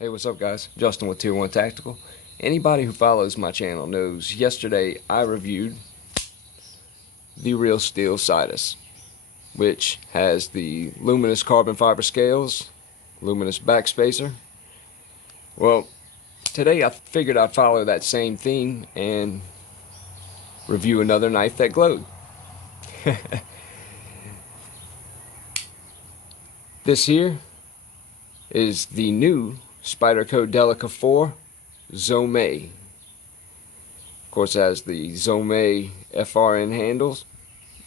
Hey, what's up, guys? Justin with Tier 1 Tactical. Anybody who follows my channel knows yesterday I reviewed the Real Steel Sidus, which has the Luminous carbon fiber scales, Luminous backspacer. Well, today I figured I'd follow that same theme and review another knife that glowed. This here is the new Spyderco Delica 4 Zome. Of course, it has the Zome FRN handles.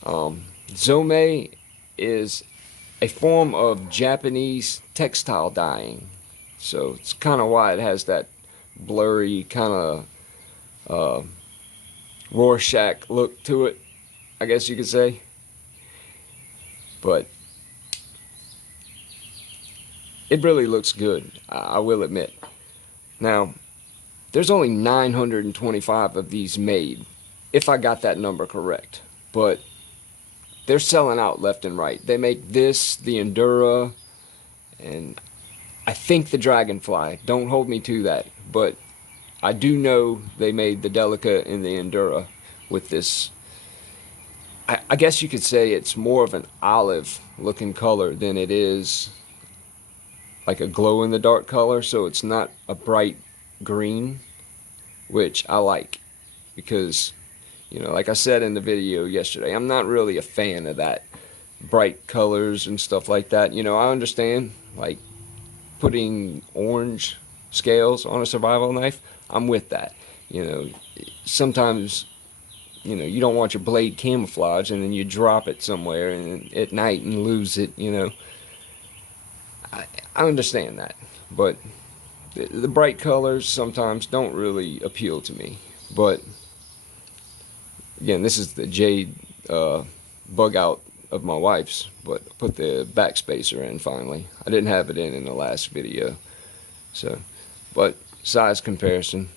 Zome is a form of Japanese textile dyeing, so it's kind of why it has that blurry kind of Rorschach look to it, I guess you could say. But it really looks good, I will admit. Now, there's only 925 of these made, if I got that number correct. But they're selling out left and right. They make this, the Endura, and I think the Dragonfly. Don't hold me to that, but I do know they made the Delica and the Endura with this. I guess you could say it's more of an olive looking color than it is like a glow in the dark color, so it's not a bright green, which I like because, you know, like I said in the video yesterday, I'm not really a fan of that bright colors and stuff like that. You know, I understand like putting orange scales on a survival knife. I'm with that. You know, sometimes, you know, you don't want your blade camouflage and then you drop it somewhere and at night and lose it, you know. I understand that, but the bright colors sometimes don't really appeal to me. But again, this is the jade bug out of my wife's, but I put the backspacer in finally. I didn't have it in the last video. So, but size comparison,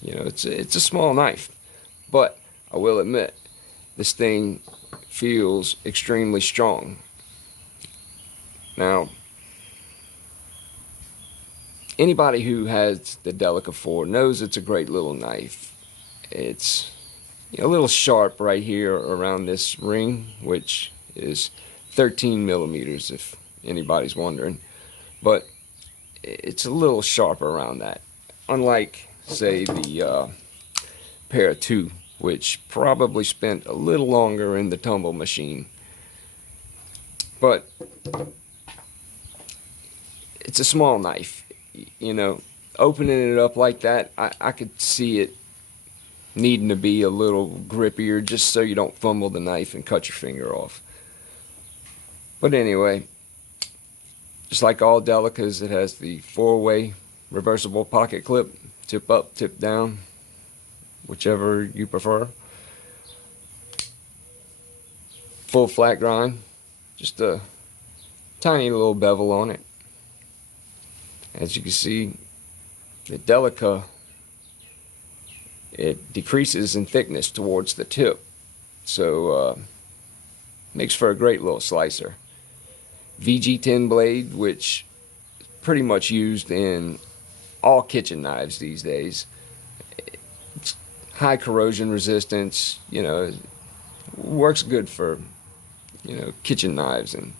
you know, it's a small knife, but I will admit this thing feels extremely strong. Now, anybody who has the Delica 4 knows it's a great little knife. It's, you know, a little sharp right here around this ring, which is 13 millimeters if anybody's wondering, but it's a little sharp around that, unlike say the Para 2, which probably spent a little longer in the tumble machine. But it's a small knife, you know. Opening it up like that, I could see it needing to be a little grippier just so you don't fumble the knife and cut your finger off. But anyway, just like all Delicas, it has the 4-way reversible pocket clip, tip up, tip down, whichever you prefer. Full flat grind, just a tiny little bevel on it. As you can see, the Delica, it decreases in thickness towards the tip, so makes for a great little slicer. VG10 blade, which is pretty much used in all kitchen knives these days. It's high corrosion resistance, you know, works good for, you know, kitchen knives, and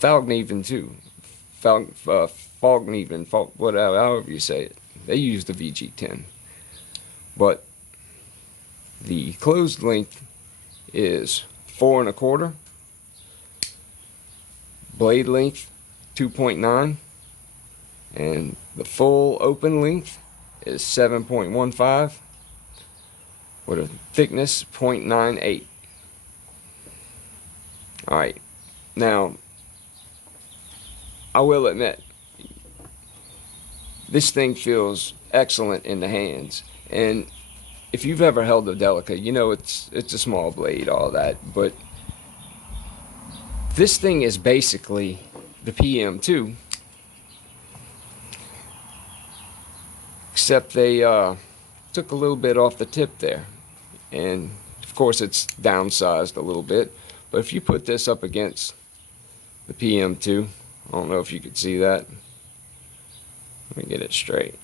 Falkneven too. Falkneven, whatever, however you say it. They use the VG10. But the closed length is 4 1/4. Blade length 2.9, and the full open length is 7.15 with a thickness 0.98. Alright, now I will admit this thing feels excellent in the hands, and if you've ever held a Delica, you know it's a small blade, all that, but this thing is basically the PM2, except they took a little bit off the tip there, and of course it's downsized a little bit. But if you put this up against the PM2, I don't know if you could see that, Let me get it straight.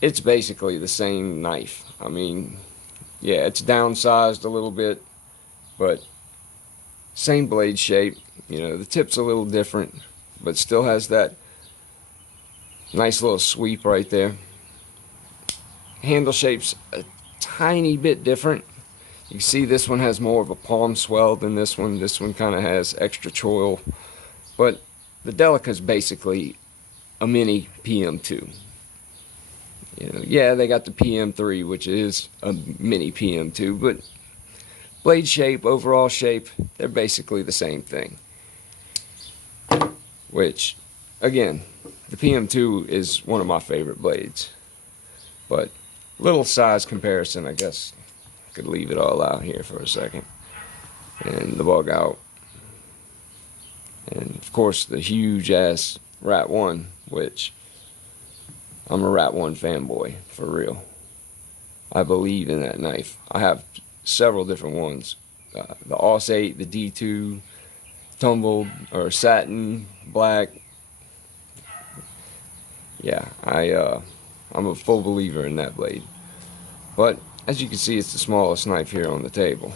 It's basically the same knife. I mean, yeah, it's downsized a little bit, but same blade shape. You know, the tip's a little different, but still has that nice little sweep right there. Handle shape's a tiny bit different. You can see this one has more of a palm swell than this one. This one kind of has extra choil. But the Delica's basically a mini PM2. You know, yeah, they got the PM3, which is a mini PM2, but blade shape, overall shape, they're basically the same thing. Which, again, the PM2 is one of my favorite blades. But little size comparison, I guess. Could leave it all out here for a second. And the bug out. And of course the huge ass Rat 1, which I'm a Rat 1 fanboy, for real. I believe in that knife. I have several different ones. The Aus 8, the D2, tumbled, or satin, black. Yeah, I'm a full believer in that blade. But as you can see, it's the smallest knife here on the table.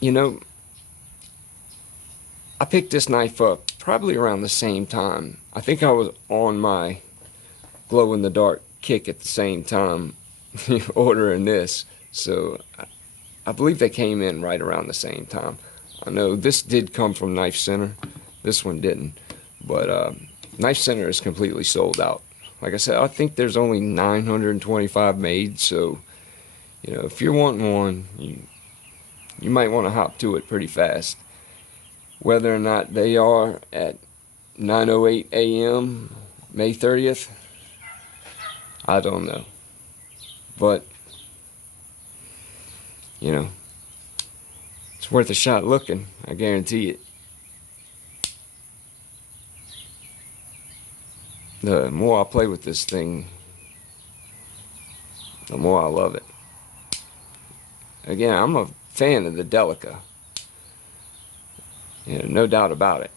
You know, I picked this knife up probably around the same time. I think I was on my glow-in-the-dark kick at the same time ordering this. So I believe they came in right around the same time. I know this did come from Knife Center. This one didn't. But Knife Center is completely sold out. Like I said, I think there's only 925 made. So, you know, if you're wanting one, you might want to hop to it pretty fast. Whether or not they are at 9:08 a.m. May 30th, I don't know. But, you know, it's worth a shot looking, I guarantee it. The more I play with this thing, the more I love it. Again, I'm a fan of the Delica. You know, no doubt about it.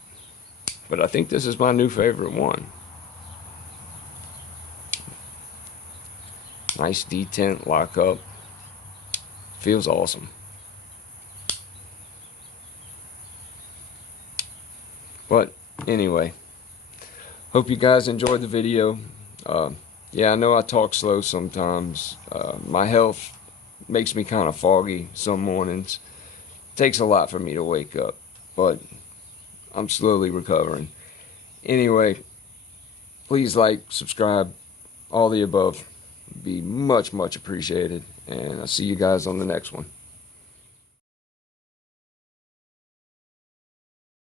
But I think this is my new favorite one. Nice detent, lock up. Feels awesome. But anyway, hope you guys enjoyed the video. Yeah, I know I talk slow sometimes. My health makes me kind of foggy some mornings. It takes a lot for me to wake up, but I'm slowly recovering. Anyway, please like, subscribe, all the above. Be much, much appreciated. And I'll see you guys on the next one.